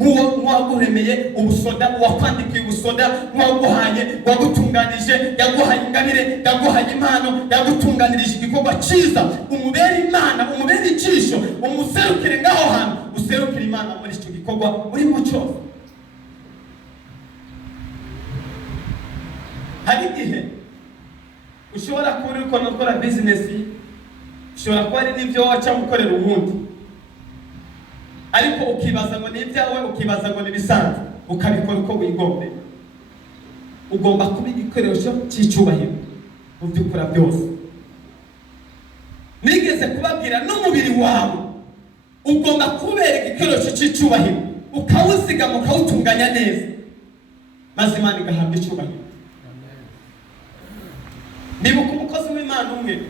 nk'uwaguremeye ubusoda, uwakwandikiye ubusoda, nk'uwaguhaye, wagutunganije, yaguhaye ingabire, yaguhaye impano, yagutunganirije igikorwa cyiza. Umubere Imana, umubere ijisho, umuserukire ngaho hantu, userukire Imana muri icyo gikorwa urimo cyose. Hari igihe ushobora kuba uri gukora bizinesi, ushobora kuba ari n'ibyo waca gukorera ubundi, ariko ukibaza ngo ni ibyawe, ukibaza ngo ni ibisanzwe, ukabikora uko wigombe. Ugomba kuba igikoresho cy'icyubahiro mu byo ukora byose. Nigeze kubabwira n'umubiri wawe ugomba kubera igikoresho cy'icyubahiro, ukawuzigama, ukawutunganya neza, maze Imana igahabwa icyubahiro. Nibuka umukozi w'Imana umwe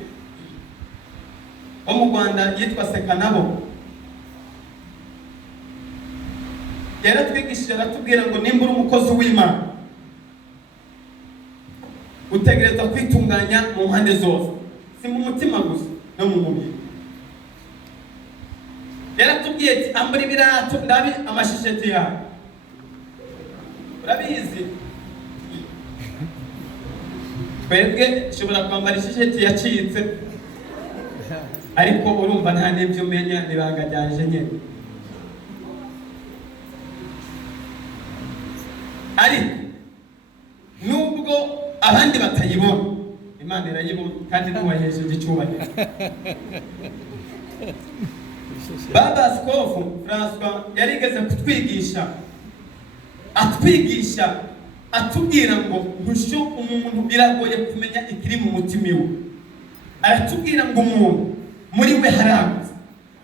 wo mu Rwanda yitwa Sekanabo, yaratwigishije aratubwira ngo nimba uri umukozi w'Imana utegereza kwitunganya mu mpande zose, si mu mutima gusa no mu mubiri. Yaratubwiye ati ambura ibirato ndabi amashisheti yawe. Urabizi twebwe ushobora kwambara ishisheti yacitse, ariko urumva nta n'ibyo umenya, n'ibanga ryanje nyine. Ariko nubwo abandi batayibona, Imana irayibona kandi n'uwahejeje icyubahiro. Baba Askofu François yarigeze kutwigisha, atubwira ngo ntusho umuntu biragoye kumenya ikiri mu mutima we. Aratubwira ngo umuntu muri we haragutse,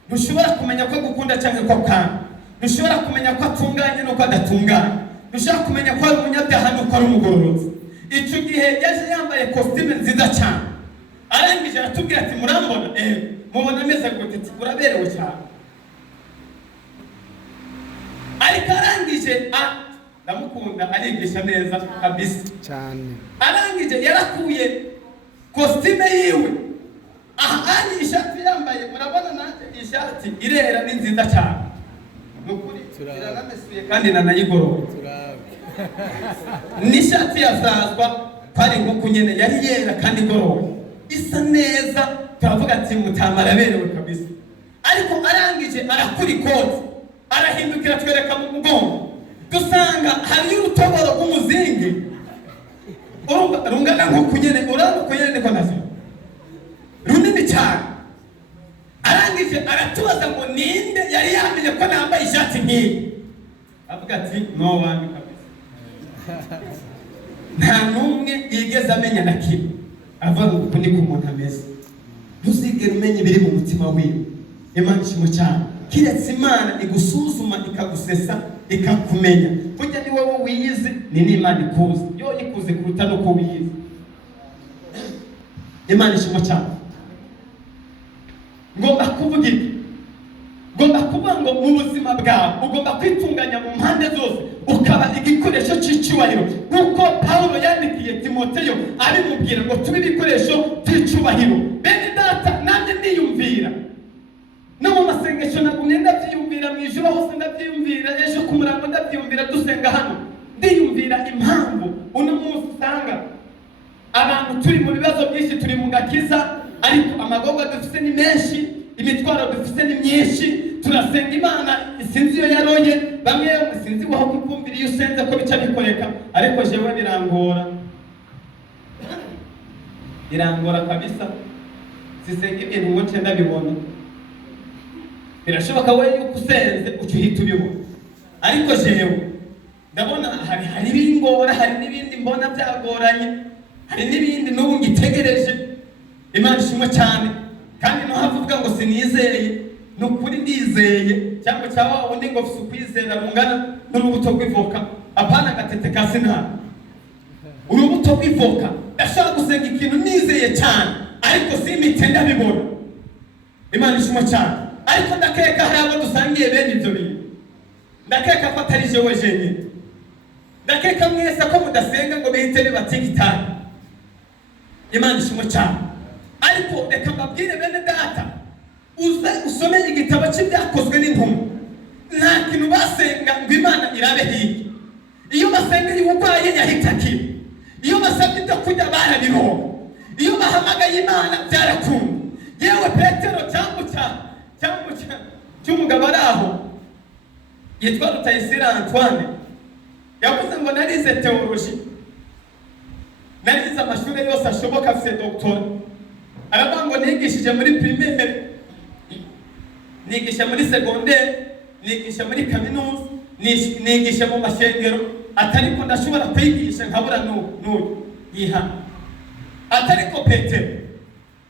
ntushobora kumenya ko gukunda cyangwa ko kanga, ntushobora kumenya ko atunganye no ko adatunganye, ntushobora kumenya ko ari umunyabyaha no ko ari umugororotsi. Icyo gihe yaje yambaye costume nziza cyane, arangije aratubwira ati murambona, mubona ameze gute? Uraberewe cyane. Ariko arangije ndamukunda, arigisha neza kabisa cyane. Arangije yarakuye costume yiwe, ari ishati yambaye, murabona nanjye ishati irera ni nziza cyane, nukuri iranamesuye kandi nanayigoroye. N'ishati yazazwa pari nkuko nyene yari yera kandi igoroye, isa neza, turavuga ati mutamara berewe kabisa. Ariko arangije arakura ikoti, arahindukira twereka mu mugongo, dusanga hari urutoboro rw'umuzingi rungana nkuko nyene, uko nyene niko nazo runini cyane. Arangije aratubaza ngo ninde yari yamenye ko nambaye ishati nk'iyi. Avuga ati no wandi kabisa. Nta n'umwe yigeze amenya na kimwe. Avuga ngo uko niko umuntu ameze. Ntuzigere umenya ibiri mu mutima wiwe. Imana ishimwe cyane. Kiretse Imana igusuzuma, ikagusesa, ikakumenya. Burya ni wowe wiyizi, ni n'Imana ikuzi. Yo ikuzi kuruta nuko wiyizi. Imana ishimwe cyane. Ngomba kuvuga iki? Ngomba kuvuga ngo mu buzima bwawe ugomba kwitunganya mu mpande zose, ukaba igikoresho cy'icyubahiro, nk'uko Pawulo yandikiye Timoteyo abimubwira ngo tube ibikoresho by'icyubahiro. Bene data, nanjye ndiyumvira no mu masengesho nagumye ndabyiyumvira, mu ijoro hose ndabyiyumvira, ejo ku murango ndabyiyumvira, dusenga hano ndiyumvira impamvu uno munsi usanga abantu turi mu bibazo byinshi, turi mu gakiza, ariko amagorwa dufite ni menshi, imitwaro dufite ni myinshi. Turasenga Imana isinzi iyo yaroye, bamwe sinzi waho kukumvira iyo usenze ko bica bikoreka, ariko jewe birangora kabisa. Sisenga ibintu ngo nce ndabibona. Birashoboka we yuko usenze ucuhita ubibona, ariko jewe ndabona hari ibingora, hari n'ibindi mbona byagoranye, hari n'ibindi n'ubu ngitegereje. Imana ishimwe cyane. Kandi no havuga ngo sinizeye, nukuri ndizeye, cyangwa cyawa undi ngo ufite ukwizera rungana n'urubuto rw'ivoka, apana gatete ka sinari. Urubuto rw'ivoka ndashaka gusenga ikintu nizeye cyane, ariko simite ndabibona. Imana ishimwe cyane. Ariko ndakeka hari abo dusangiye bene ibyo bintu. Ndakeka ko atari jewe jenyine. Ndakeka mwese ko mudasenga ngo bihite bibatigitana. Imana ishimwe cyane. Ariko reka mbabwire bene data, uze usome igitabo cy'ibyakozwe n'intumwa, nta kintu basenga ngo Imana irabe hirya. Iyo basengeye uburwayi yahita akira, iyo basabye ibyo kurya barabironka, iyo bahamagaye Imana byarakunda. Yewe Petero cy'umugabo ari aho yitwa Rutayisire Antoine yavuze ngo narize teoloji, narize amashuri yose ashoboka, afite doctora. Aravuga ngo nigishije muri primaire, nigisha muri secondaire, nigisha muri kaminuza, nigisha mu mashengero, atariko ndashobora kwigisha nkabura n'uyu yiha. Atariko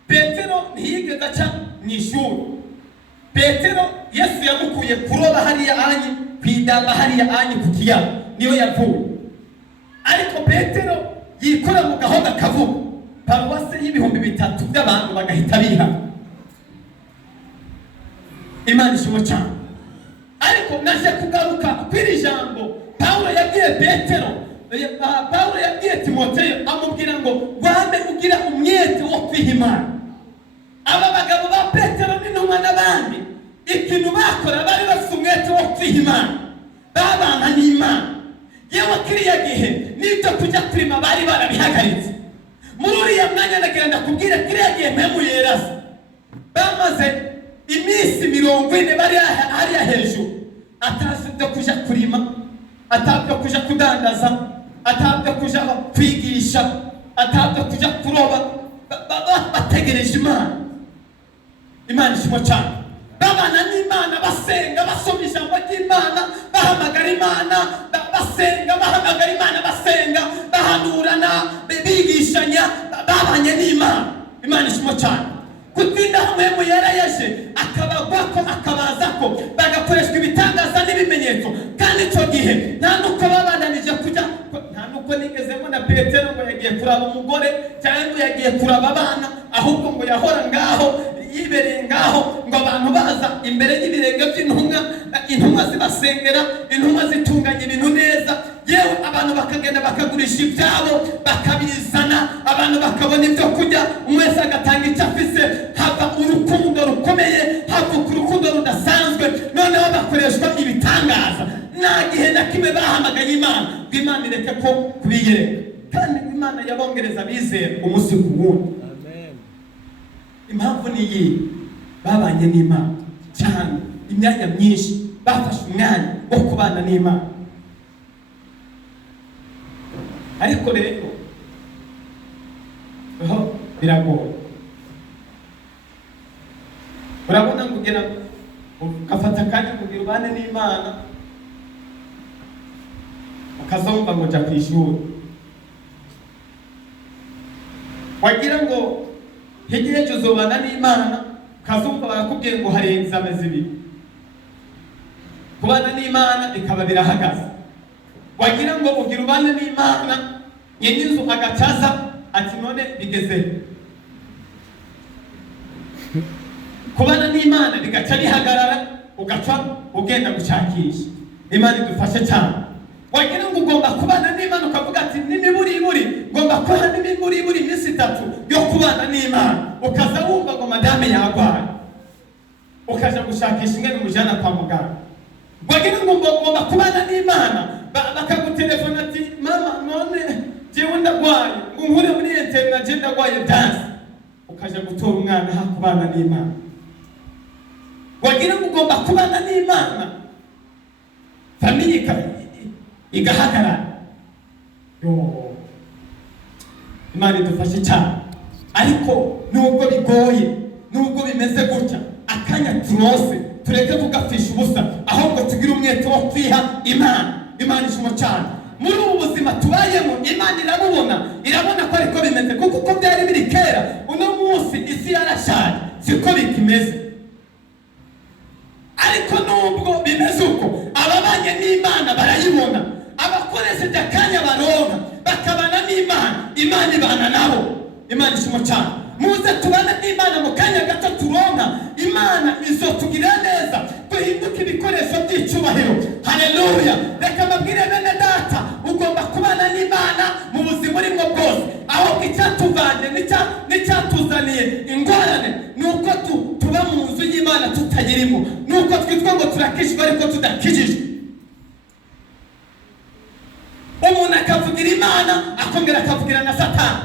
Petero ntiyigeze aca mu ishuri. Petero Yesu yamukuye kuroba hariya anyi, kwidamba hariya anyi ku kiyaga, niyo yavuye. Ariko Petero yikora mu gahoga kavuga, paruwase y'ibihumbi 3 by'abantu bagahita biha. Imana ishimwe cyane. Ariko naje kugaruka kwiri jambo Paulo yabwiye Petero, Paulo yabwiye Timoteyo, amubwira ngo wame ugira umwete wo kwihimana. Aba bagabo ba Petero n'intumwa n'abandi ikintu bakora bari bafite umwete wo kwihimana, babana n'Imana. Yewe kiriya gihe n'ibyo kujya kurima bari barabihagaritse. Muri uriya mwanya ndagira ndakubwira kiriya gihe mpemu yerasa bamaze iminsi 40 bari hariya hejuru, atasubye kuja kurima, atabyo kuja kudandaza, atabyo kuja kwigisha, atabyo kuja kuroba, bategereje Imana. Imana ishimwe cyane. Babana n'Imana, basenga, basoma ijambo ry'Imana, bahamagara Imana, basenga, bahamagara Imana, basenga, bahanurana, bigishanya, babanye n'Imana. Imana ishimwe cyane. Kutinda hamwe mu yarayaje akabagwako akabazako bagakoreshwa ibitangaza n'ibimenyetso, kandi icyo gihe nta nuko babandanije kujya, nta nuko nigezemo na Petero ngo yagiye kuraba umugore cyangwa yagiye kuraba abana, ahubwo ngo yahora ngaho yibereye ngaho, ngo abantu baza imbere y'ibirenge by'intumwa, intumwa zibasengera, intumwa zitunganya ibintu neza. Yewe abantu bakagenda bakagurisha ibyabo bakabizana, abantu bakabona ibyo kurya, umwese agatanga icyo afise, hava urukundo rukomeye, havuka urukundo rudasanzwe. Noneho bakoreshwa ibitangaza, nta gihe na kimwe bahamagaye Imana ngo Imana ireke ko kubiyereka, kandi Imana yabongereza bizera umunsi ku wundi. Impamvu ni iyi, babanye n'Imana cyane imyanya myinshi, bafashe umwanya wo kubana n'Imana. Ariko rero biragoye. Urabona ngo ugera ugafata kandi kugira ubane n'Imana, ukazumva ngo jya ku ishuri, wagira ngo higihe uzobana n'Imana, ukazumva barakubwiye ngo hari examen zibiri. Kubana n'Imana bikaba birahagaze. Wagira ngo ugira ubane n'Imana, nyinyizo agacaza ati none bigeze. Kubana n'Imana bigaca bihagarara, ugaca ugenda gushakisha. Imana idufashe cyane. Wagira ngo ugomba kubana n'Imana, ukavuga ati n'imiburi ngomba kuba n'imiburi iminsi 3 yo kubana n'Imana, ukaza wumva ngo madame yagwaye, ukaja gushakisha ingene umujana kwa muganga. Wagira ngo ngomba kubana n'Imana, bakagutelefona ati mama none jewe ndagwaye, ngo nkure muri internet je ndagwaye dance, ukaja gutora umwana ha kubana n'Imana. Wagira ngo ugomba kubana n'Imana, familia igahagarara. Imana idufashe cyane. Ariko nubwo bigoye, nubwo bimeze gutya, akanya turose tureke kugafisha ubusa, ahubwo tugira umwete wo kwiha Imana. Imana ishimwe cyane. Muri ubu buzima tubayemo, Imana irabona ko ariko bimeze, kuko uko byari biri kera, uno munsi isi yarashaje, siko bikimeze. Ariko nubwo bimeze uko, ababanye n'Imana barayibona, abakoresheje akanya baronka bakabana n'Imana, Imana ibana nabo. Imana ishimwe cyane. Muze tubana n'Imana mu kanya gato turonka, Imana izotugirira neza, duhinduke ibikoresho by'icyubahiro. Haleluya. Reka mbabwire bene data, ugomba kubana n'Imana mu buzima urimo bwose. Aho icyatuvanye n'icyatuzaniye ingorane nuko tuba mu nzu y'Imana tutagirimo, nuko twitwa ngo turake turakijijwe ariko tudakijijwe. Umuntu akavugira Imana akongera akavugira na Satani.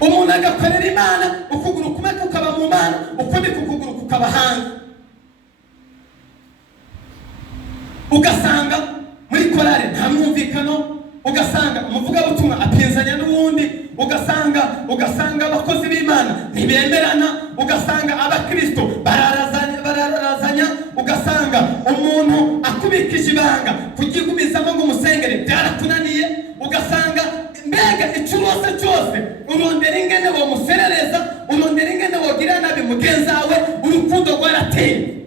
Umuntu agakorera Imana ukuguru kumwe kukaba mu Mana, ukundi kukuguru kukaba hanze. Ugasanga muri korale nta mwumvikano, ugasanga umuvugabutumwa apinzanya n'uwundi, ugasanga abakozi b'Imana ntibemerana, ugasanga abakristo bararazanya, ugasanga umuntu akubikije ibanga kugigumizamo ngo umusengere byaratunaniye, ugasanga mbega icurose cyose urondera ingene wo muserereza, urondera ingene wogira nabi mugenzi wawe, urukundo rwarateye.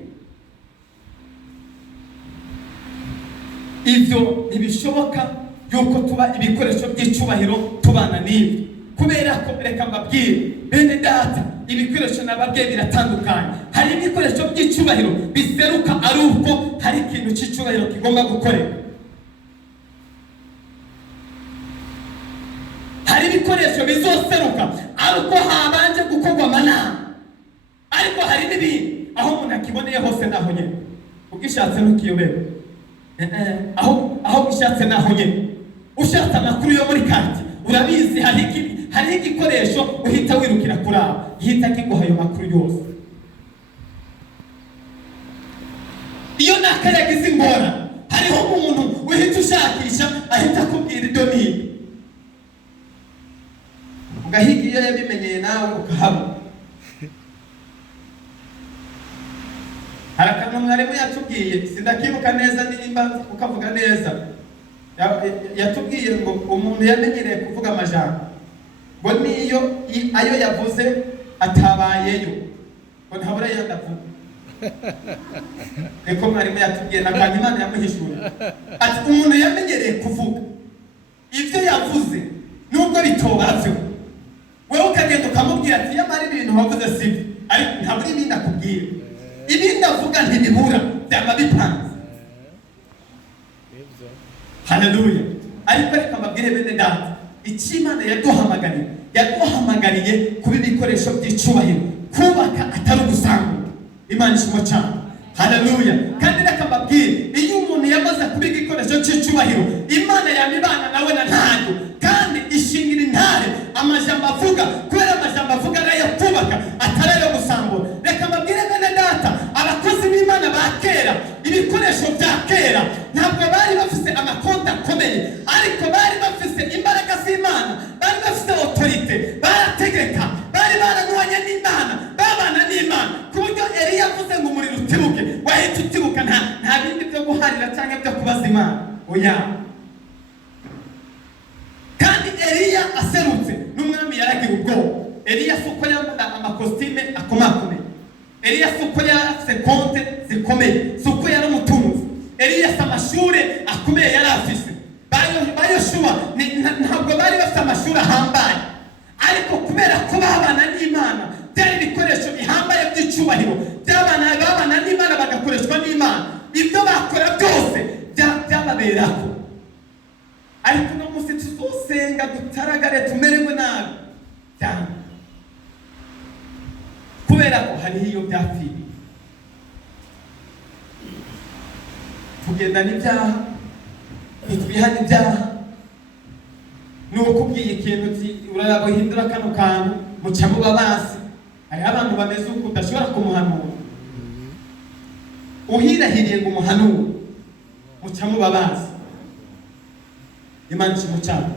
Ivyo ntibishoboka yuko tuba ibikoresho by'icubahiro tubana n'ibyo, kubera ko reka mbabwire bene data, ibikoresho nababwiye biratandukanye. Hari ibikoresho by'icubahiro biseruka ari uko hari ikintu cy'icubahiro kigomba gukorera. Hari ibikoresho bizoseruka ari uko habanje gukorwa amanama, ariko hari n'ibindi aho umuntu akiboneye hose naho nyene ugishatse ntukiyobera. Aho gishatse naho nyene ushatse amakuru yo muri kati urabizi, hari igikoresho uhita wirukira kuraba gihita kiguha ayo makuru yose. Iyo nakayagize ingora hariho umuntu uhita ushakisha ahita akubwira ibyo nibi, ugahiga iyo yabimenyeye nawe ukahaba. Harakana mwarimu yatubwiye, sindakibuka neza nimba ukavuga neza, yatubwiye ngo umuntu yamenyereye kuvuga amajambo ngo niyo ayo yavuze atabayeyo ngo ntabura yandavuga. Eko mwarimu yatubwiye nakandi Imana yamuhishura ati umuntu yamenyereye kuvuga ibyo yavuze nubwo bitobavyo, wewe ukagenda ukamubwira ati yamara ibintu wavuze sibyo, ariko ntabura ibindi akubwira. Ibindi avuga ntibibura byaba bipanze. Haleluya. Ariko reka mbabwire bene data, icyo Imana yaduhamagariye kuba ibikoresho by'icubahiro, kubaka atari ugusanga. Imana ishimwe cyane. Haleluya. Kandi reka mbabwire, iyo umuntu yamaze kuba igikoresho cy'icubahiro, Imana yamibana nawe na ntayo, kandi ishingira intare amajambo avuga, kubera amajambo avuga nayo kubaka atari ayo gusambura. Reka mbabwire bene data, abakozi b'Imana ba kera, ibikoresho bya kera ntabwo bari bafise amakonti akomeye, ariko bari bafise imbaraga z'Imana, bari bafise autorite, barategeka, bari baranwanye n'Imana, babana n'Imana, ku buryo Eliya avuze ngo umuriro utibuke wahita utibuka, nta bindi byo guharira cyangwa byo kubaza Imana. Oya. Kandi Eliya aserutse n'umwami yaragira ubwoba. Eliya suko yambara amakostime akomakomeye, Eliya suko yarafise konte zikomeye, suko yari umutunzi, Eliya amashure akomeye yari afise. Bayoshuwa ntabwo bari bafite amashuri ahambaye, ariko kubera ko babana n'Imana, byari ibikoresho bihambaye by'icubahiro, babana n'Imana bagakoreshwa n'Imana, ibyo bakora byose byababerako. Ariko no musi tuzosenga dutaragare tumerewe nabi cyane, kubera ko hariho iyo byapfiriye. Tugenda n'ibyaha, ntitwihana ibyaha, n'ukubwiye ikintu urahindura kano kantu muca muba basi. Hariho abantu bameze uko udashobora kumuhanura, uhirahiriye ngo umuhanure muca muba basi. Imana ishimwe cyane.